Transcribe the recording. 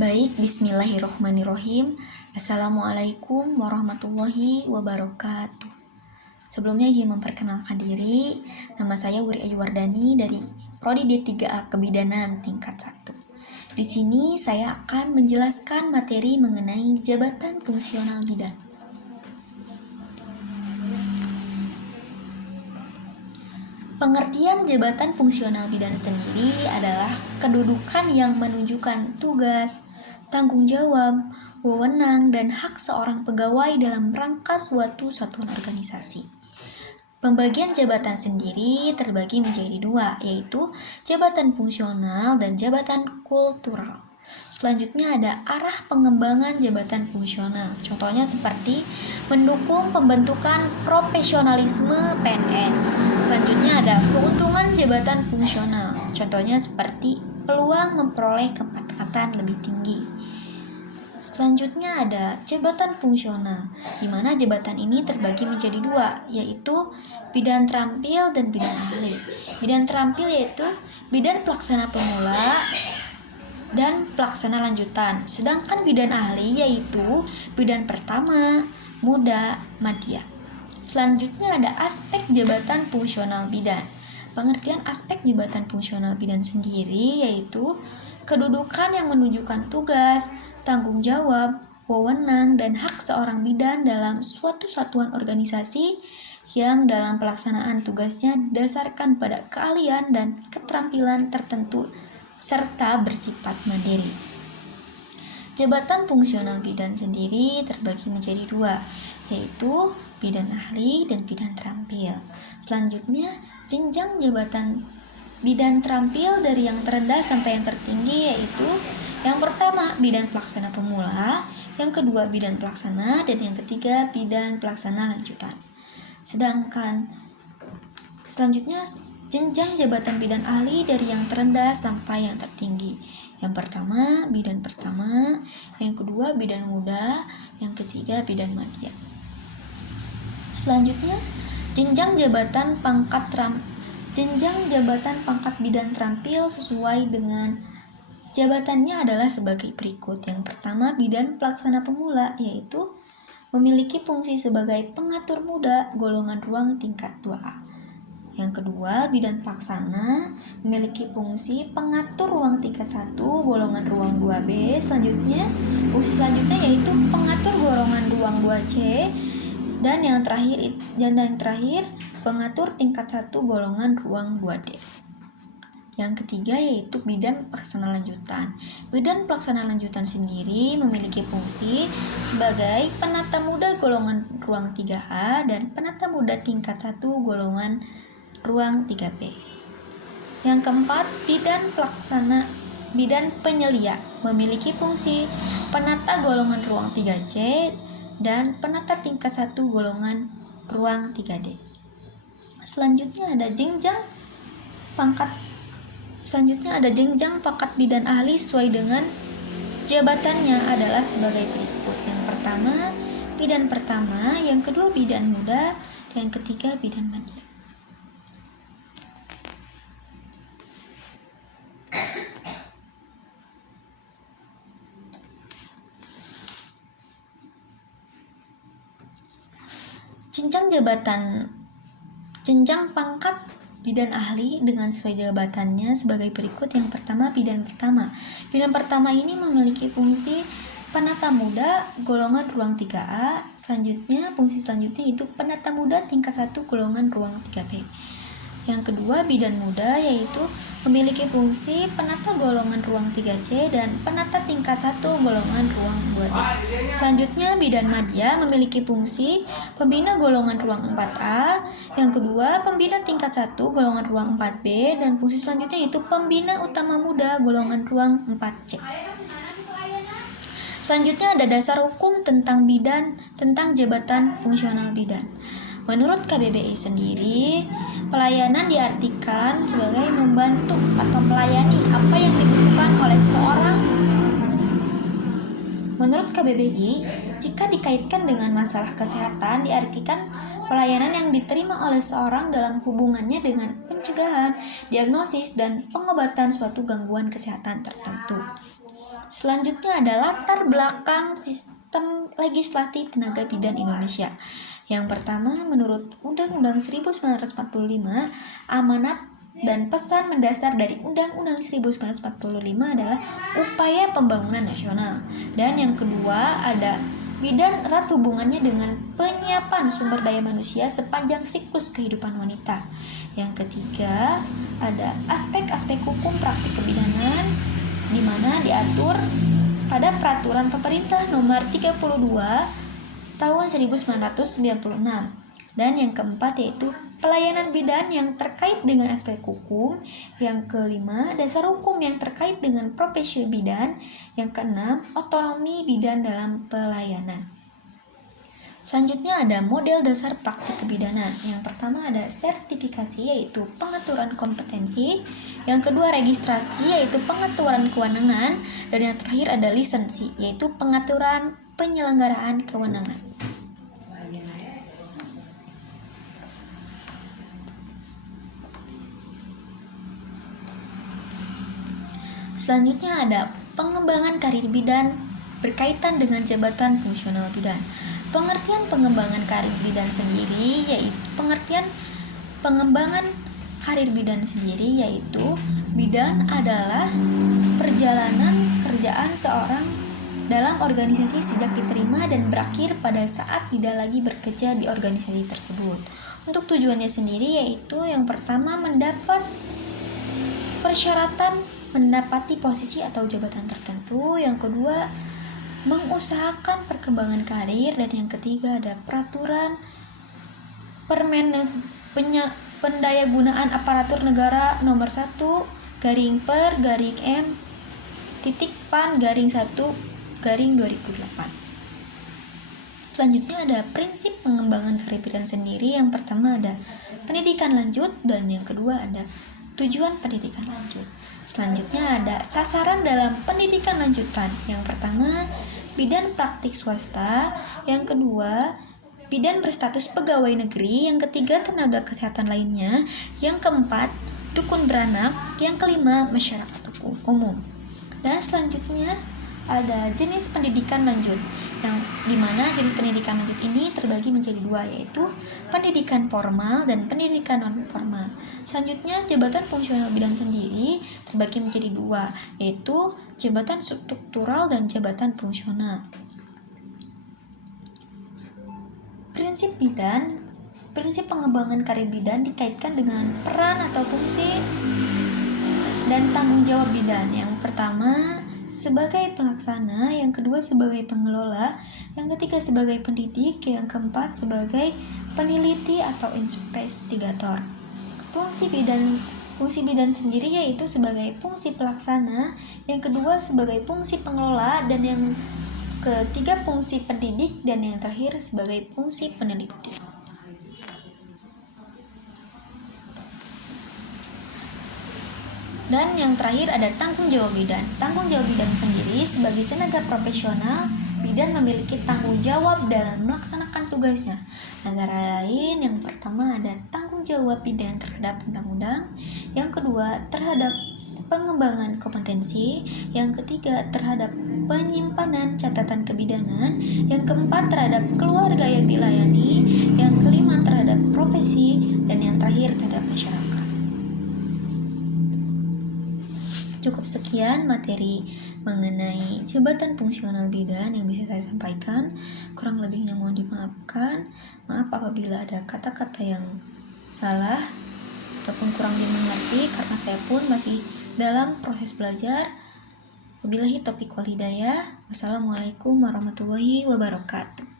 Baik, bismillahirrohmanirrohim. Assalamualaikum warahmatullahi wabarakatuh. Sebelumnya izin memperkenalkan diri. Nama saya Wuri Ayu Wardani dari Prodi D3A Kebidanan tingkat 1. Di sini saya akan menjelaskan materi mengenai jabatan fungsional bidan. Pengertian jabatan fungsional bidan sendiri adalah kedudukan yang menunjukkan tugas, tanggung jawab, wewenang, dan hak seorang pegawai dalam rangka suatu satuan organisasi. Pembagian jabatan sendiri terbagi menjadi dua, yaitu jabatan fungsional dan jabatan kultural. Selanjutnya ada arah pengembangan jabatan fungsional. Contohnya seperti mendukung pembentukan profesionalisme PNS. Selanjutnya ada keuntungan jabatan fungsional. Contohnya seperti peluang memperoleh kepangkatan lebih tinggi. Selanjutnya ada jabatan fungsional, di mana jabatan ini terbagi menjadi dua, yaitu bidan terampil dan bidan ahli. Bidan terampil yaitu bidan pelaksana pemula dan pelaksana lanjutan, sedangkan bidan ahli yaitu bidan pertama, muda, madya. Selanjutnya ada aspek jabatan fungsional bidan. Pengertian aspek jabatan fungsional bidan sendiri yaitu kedudukan yang menunjukkan tugas, tanggung jawab, wewenang, dan hak seorang bidan dalam suatu satuan organisasi yang dalam pelaksanaan tugasnya didasarkan pada keahlian dan keterampilan tertentu serta bersifat mandiri. Jabatan fungsional bidan sendiri terbagi menjadi dua, yaitu bidan ahli dan bidan terampil. Selanjutnya, jenjang jabatan bidan terampil dari yang terendah sampai yang tertinggi yaitu yang pertama bidan pelaksana pemula, yang kedua bidan pelaksana, dan yang ketiga bidan pelaksana lanjutan. Sedangkan selanjutnya jenjang jabatan bidan ahli dari yang terendah sampai yang tertinggi. Yang pertama bidan pertama, yang kedua bidan muda, yang ketiga bidan madya. Selanjutnya jenjang jabatan pangkat bidan terampil sesuai dengan jabatannya adalah sebagai berikut. Yang pertama bidan pelaksana pemula, yaitu memiliki fungsi sebagai pengatur muda golongan ruang tingkat 2A. Yang kedua, bidan pelaksana memiliki fungsi pengatur ruang tingkat 1 golongan ruang 2B. Fungsi selanjutnya yaitu pengatur golongan ruang 2C, dan yang terakhir pengatur tingkat 1 golongan ruang 2D. Yang ketiga yaitu bidan pelaksana lanjutan. Bidan pelaksana lanjutan sendiri memiliki fungsi sebagai penata muda golongan ruang 3A dan penata muda tingkat 1 golongan ruang 3B. Yang keempat, bidan penyelia memiliki fungsi penata golongan ruang 3C dan penata tingkat 1 golongan ruang 3D. Selanjutnya ada jenjang pangkat bidan ahli sesuai dengan jabatannya adalah sebagai berikut. Yang pertama bidan pertama, yang kedua bidan muda, dan yang ketiga bidan madya. Jenjang pangkat bidan ahli dengan sesuai jabatannya sebagai berikut. Yang pertama bidan pertama. Bidan pertama ini memiliki fungsi penata muda golongan ruang 3A. Fungsi selanjutnya itu penata muda tingkat 1 golongan ruang 3B. Yang kedua bidan muda yaitu memiliki fungsi penata golongan ruang 3C dan penata tingkat 1 golongan ruang 2D. Selanjutnya bidan madya memiliki fungsi pembina golongan ruang 4A, yang kedua pembina tingkat 1 golongan ruang 4B, dan fungsi selanjutnya yaitu pembina utama muda golongan ruang 4C. Selanjutnya ada dasar hukum tentang jabatan fungsional bidan. Menurut KBBI sendiri, pelayanan diartikan sebagai membantu atau melayani apa yang dibutuhkan oleh seseorang. Menurut KBBI, jika dikaitkan dengan masalah kesehatan, diartikan pelayanan yang diterima oleh seorang dalam hubungannya dengan pencegahan, diagnosis, dan pengobatan suatu gangguan kesehatan tertentu. Selanjutnya ada latar belakang sistem legislatif tenaga bidan Indonesia. Yang pertama, menurut Undang-Undang 1945, amanat dan pesan mendasar dari Undang-Undang 1945 adalah upaya pembangunan nasional. Dan yang kedua, ada bidan erat hubungannya dengan penyiapan sumber daya manusia sepanjang siklus kehidupan wanita. Yang ketiga, ada aspek-aspek hukum praktik kebidanan di mana diatur pada Peraturan Pemerintah Nomor 32 Tahun 1996. Dan yang keempat yaitu pelayanan bidan yang terkait dengan aspek hukum. Yang kelima, dasar hukum yang terkait dengan profesi bidan. Yang keenam, otonomi bidan dalam pelayanan. Selanjutnya ada model dasar praktik kebidanan. Yang pertama ada sertifikasi, yaitu pengaturan kompetensi. Yang kedua registrasi, yaitu pengaturan kewenangan. Dan yang terakhir ada lisensi, yaitu pengaturan penyelenggaraan kewenangan. Selanjutnya ada pengembangan karir bidan berkaitan dengan jabatan fungsional bidan. Pengertian pengembangan karir bidan sendiri yaitu pengembangan karir bidan sendiri yaitu bidan adalah perjalanan kerjaan seorang dalam organisasi sejak diterima dan berakhir pada saat tidak lagi bekerja di organisasi tersebut. Untuk tujuannya sendiri yaitu yang pertama mendapat persyaratan mendapati posisi atau jabatan tertentu, yang kedua mengusahakan perkembangan karir, dan yang ketiga ada peraturan pendayagunaan aparatur negara nomor 1/M-PAN-1/2008. Selanjutnya ada prinsip pengembangan karir bidan sendiri. Yang pertama ada pendidikan lanjut, dan yang kedua ada tujuan pendidikan lanjut. Selanjutnya ada sasaran dalam pendidikan lanjutan. Yang pertama, bidan praktik swasta. Yang kedua, bidan berstatus pegawai negeri. Yang ketiga, tenaga kesehatan lainnya. Yang keempat, dukun beranak. Yang kelima, masyarakat umum. Dan selanjutnya ada jenis pendidikan lanjut, yang dimana jenis pendidikan lanjut ini terbagi menjadi dua, yaitu pendidikan formal dan pendidikan non formal. Selanjutnya jabatan fungsional bidan sendiri terbagi menjadi dua, yaitu jabatan struktural dan jabatan fungsional. Prinsip pengembangan karir bidan dikaitkan dengan peran atau fungsi dan tanggung jawab bidan. Yang pertama sebagai pelaksana, yang kedua sebagai pengelola, yang ketiga sebagai pendidik, yang keempat sebagai peneliti atau investigator. Fungsi bidan sendiri yaitu sebagai fungsi pelaksana, yang kedua sebagai fungsi pengelola, dan yang ketiga fungsi pendidik, dan yang terakhir sebagai fungsi peneliti. Dan yang terakhir ada tanggung jawab bidan. Tanggung jawab bidan sendiri sebagai tenaga profesional, bidan memiliki tanggung jawab dalam melaksanakan tugasnya. Antara lain, yang pertama ada tanggung jawab bidan terhadap undang-undang, yang kedua terhadap pengembangan kompetensi, yang ketiga terhadap penyimpanan catatan kebidanan, yang keempat terhadap keluarga yang dilayani, yang kelima terhadap profesi, dan yang terakhir terhadap masyarakat. Cukup sekian materi mengenai jabatan fungsional bidan yang bisa saya sampaikan. Kurang lebihnya mohon dimaafkan. Maaf apabila ada kata-kata yang salah ataupun kurang dimengerti, karena saya pun masih dalam proses belajar. Wabillahi taufiq wal hidayah. Wassalamualaikum warahmatullahi wabarakatuh.